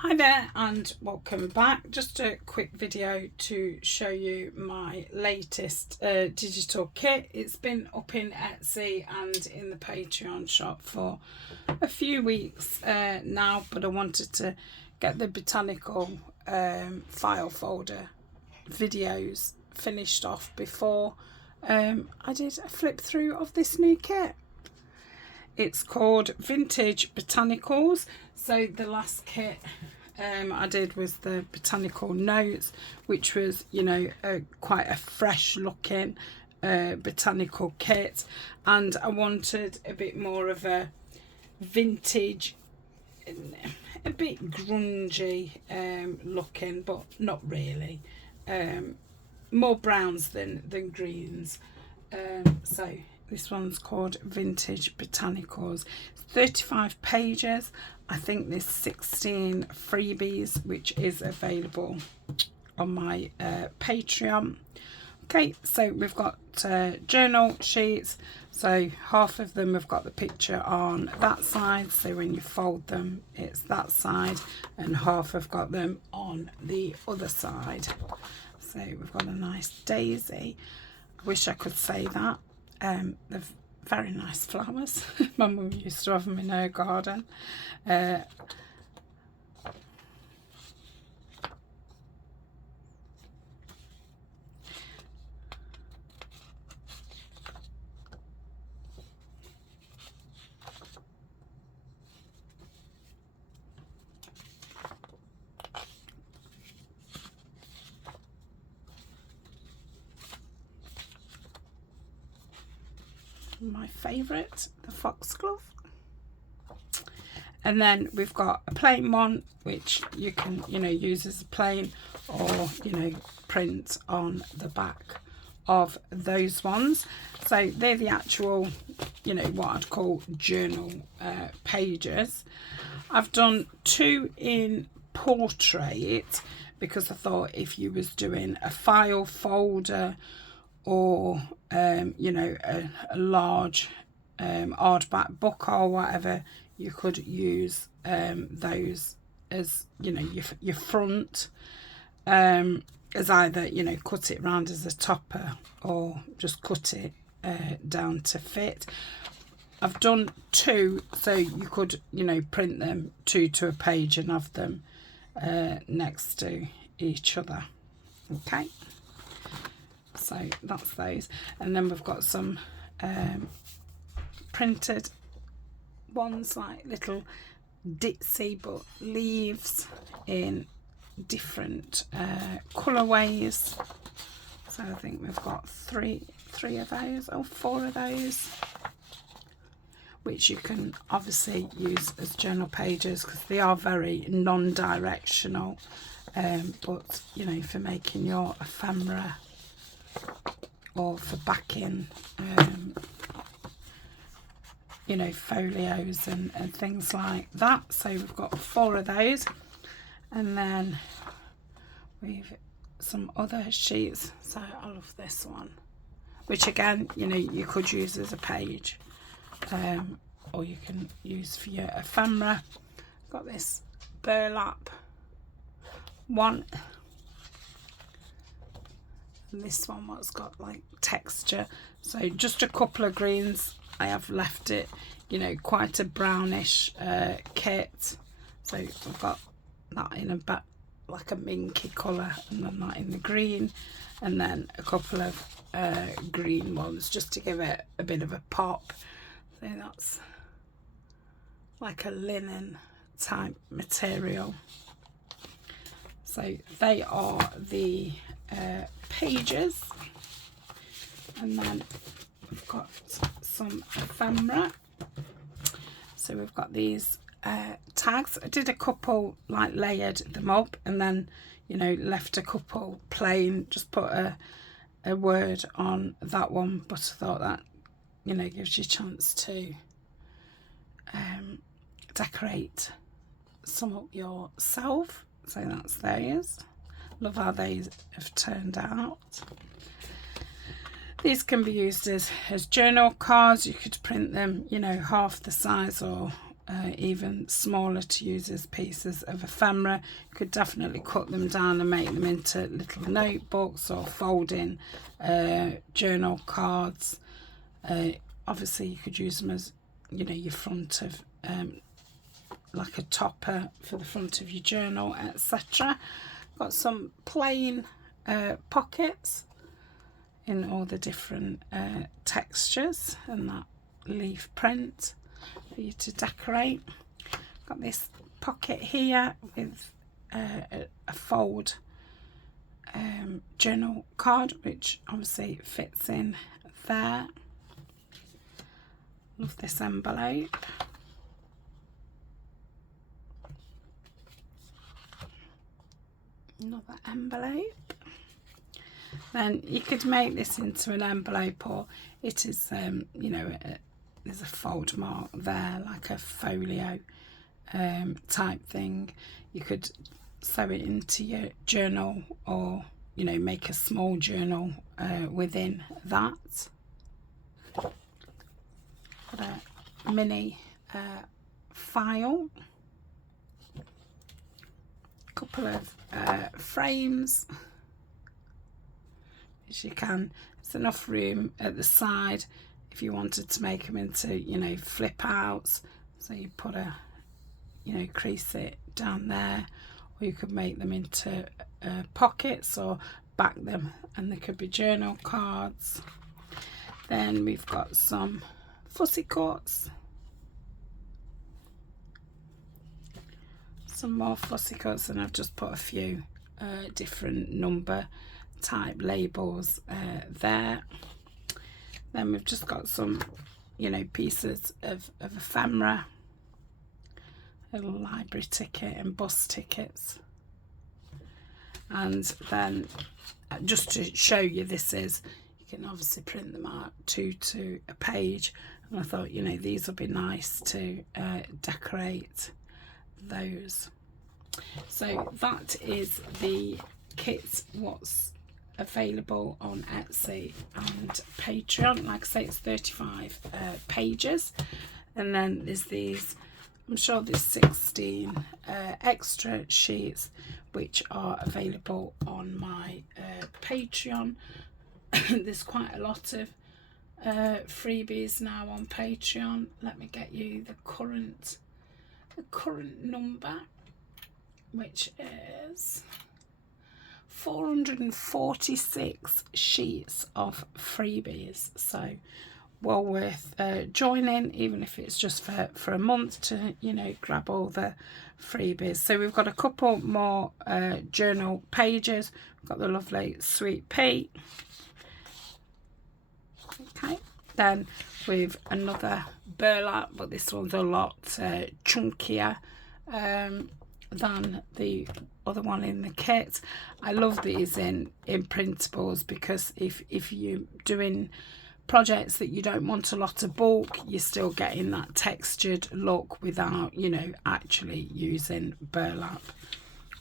Hi there and welcome back. Just a quick video to show you my latest digital kit. It's been up in Etsy and in the Patreon shop for a few weeks now, but I wanted to get the Botanical file folder videos finished off before I did a flip through of this new kit. It's called Vintage Botanicals. So the last kit I did was the Botanical Notes, which was, you know, quite a fresh looking botanical kit, and I wanted a bit more of a vintage, a bit grungy looking, but not really, more browns than greens. So this one's called Vintage Botanicals. It's 35 pages. I think there's 16 freebies, which is available on my Patreon. Okay, so we've got journal sheets. So half of them have got the picture on that side, so when you fold them it's that side, and half have got them on the other side. So we've got a nice daisy. I wish I could say that. They're very nice flowers. My mum used to have them in her garden. My favourite, the foxglove. And then we've got a plain one, which you can, you know, use as a plain, or, you know, print on the back of those ones. So they're the actual, you know, what I'd call journal pages. I've done 2 in portrait because I thought if you was doing a file folder or you know, a large hardback book or whatever, you could use those as, you know, your front, as either, you know, cut it round as a topper or just cut it down to fit. I've done 2, so you could, you know, print them 2 to a page and have them next to each other. Okay, so that's those. And then we've got some printed ones, like little ditzy but leaves in different colourways. So I think we've got three of those, or 4 of those, which you can obviously use as journal pages because they are very non-directional, but, you know, for making your ephemera or for backing, you know, folios and things like that. So we've got 4 of those, and then we've some other sheets. So I love this one, which again, you know, you could use as a page, or you can use for your ephemera. Got this burlap one, and this one what's got like texture. So just a couple of greens. I have left it, you know, quite a brownish kit. So I've got that in a back, like a minky colour, and then that in the green, and then a couple of green ones just to give it a bit of a pop. So that's like a linen type material. So they are the pages, and then we've got some ephemera. So we've got these tags. I did a couple, like layered them up, and then, you know, left a couple plain, just put a word on that one, but I thought that, you know, gives you a chance to decorate some up yourself. So that's those. Love how they have turned out. These can be used as journal cards. You could print them, you know, half the size or even smaller to use as pieces of ephemera. You could definitely cut them down and make them into little notebooks or folding journal cards. Obviously you could use them as, you know, your front of like a topper for the front of your journal, etc. Got some plain pockets in all the different textures and that leaf print for you to decorate. Got this pocket here with a fold journal card, which obviously fits in there. Love this envelope. Another envelope. Then you could make this into an envelope, or it is you know, there's a fold mark there, like a folio type thing. You could sew it into your journal, or, you know, make a small journal within that. Got a mini file, couple of frames, as you can. There's enough room at the side if you wanted to make them into, you know, flip outs. So you put a, you know, crease it down there, or you could make them into pockets or back them and they could be journal cards. Then we've got some fussy cuts, some more fussy cuts, and I've just put a few different number type labels there. Then we've just got some, you know, pieces of ephemera, little library ticket and bus tickets. And then just to show you, this is, you can obviously print them out two to a page, and I thought, you know, these will be nice to decorate those. So that is the kit, what's available on Etsy and Patreon. Like I say, it's 35 pages, and then there's these, I'm sure there's 16 extra sheets which are available on my Patreon. There's quite a lot of freebies now on Patreon. Let me get you the current number, which is 446 sheets of freebies. So well worth joining, even if it's just for a month, to, you know, grab all the freebies. So we've got a couple more journal pages. We've got the lovely Sweet Pea. Okay, then we've another burlap, but this one's a lot chunkier than the other one in the kit. I love these in printables, because if you're doing projects that you don't want a lot of bulk, you're still getting that textured look without, you know, actually using burlap.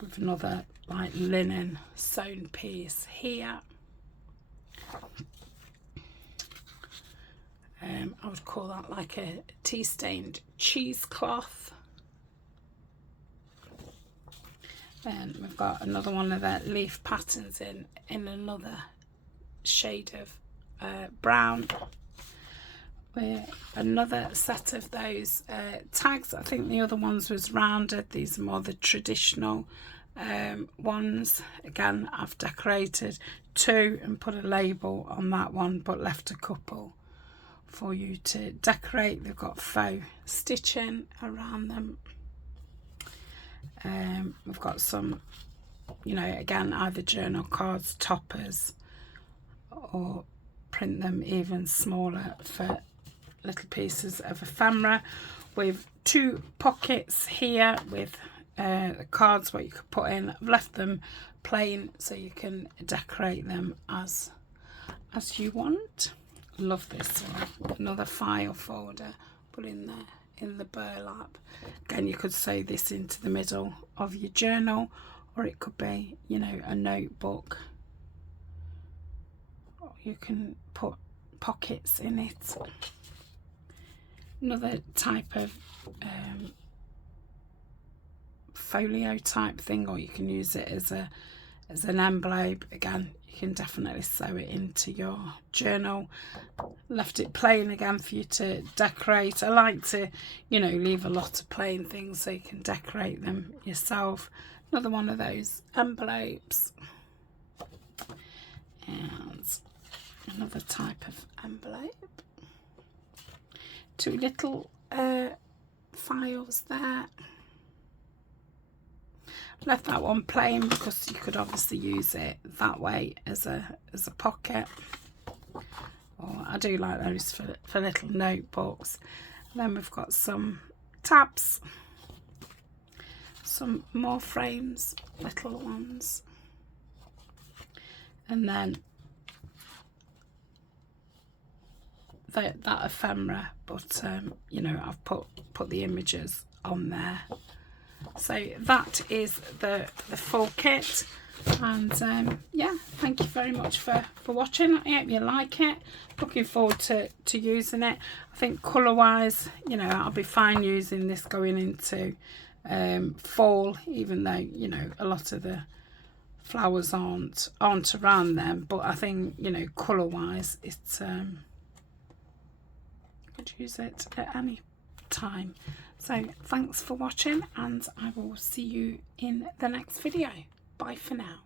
With another like linen sewn piece here. I would call that like a tea-stained cheesecloth. Then we've got another one of the leaf patterns in another shade of brown. With another set of those tags. I think the other ones was rounded. These are more the traditional ones. Again, I've decorated two and put a label on that one, but left a couple for you to decorate. They've got faux stitching around them. We've got some, you know, again, either journal cards, toppers, or print them even smaller for little pieces of ephemera. With two pockets here with the cards what you could put in. I've left them plain so you can decorate them as you want. Love this one. Another file folder, put in there in the burlap. Again, you could sew this into the middle of your journal, or it could be, you know, a notebook. Or you can put pockets in it. another type of folio type thing, or you can use it as an envelope. Again, you can definitely sew it into your journal. Left it plain again for you to decorate. I like to, you know, leave a lot of plain things so you can decorate them yourself. Another one of those envelopes, and another type of envelope. Two little files there. Left that one plain because you could obviously use it that way as a pocket. Or I do like those for little notebooks. And then we've got some tabs, some more frames, little ones, and then that ephemera, but you know, I've put the images on there. So that is the full kit, and yeah, thank you very much for watching. I hope you like it. Looking forward to using it. I think colour wise, you know, I'll be fine using this going into fall, even though, you know, a lot of the flowers aren't around them, but I think, you know, colour wise it's could use it at any time. So thanks for watching, and I will see you in the next video. Bye for now.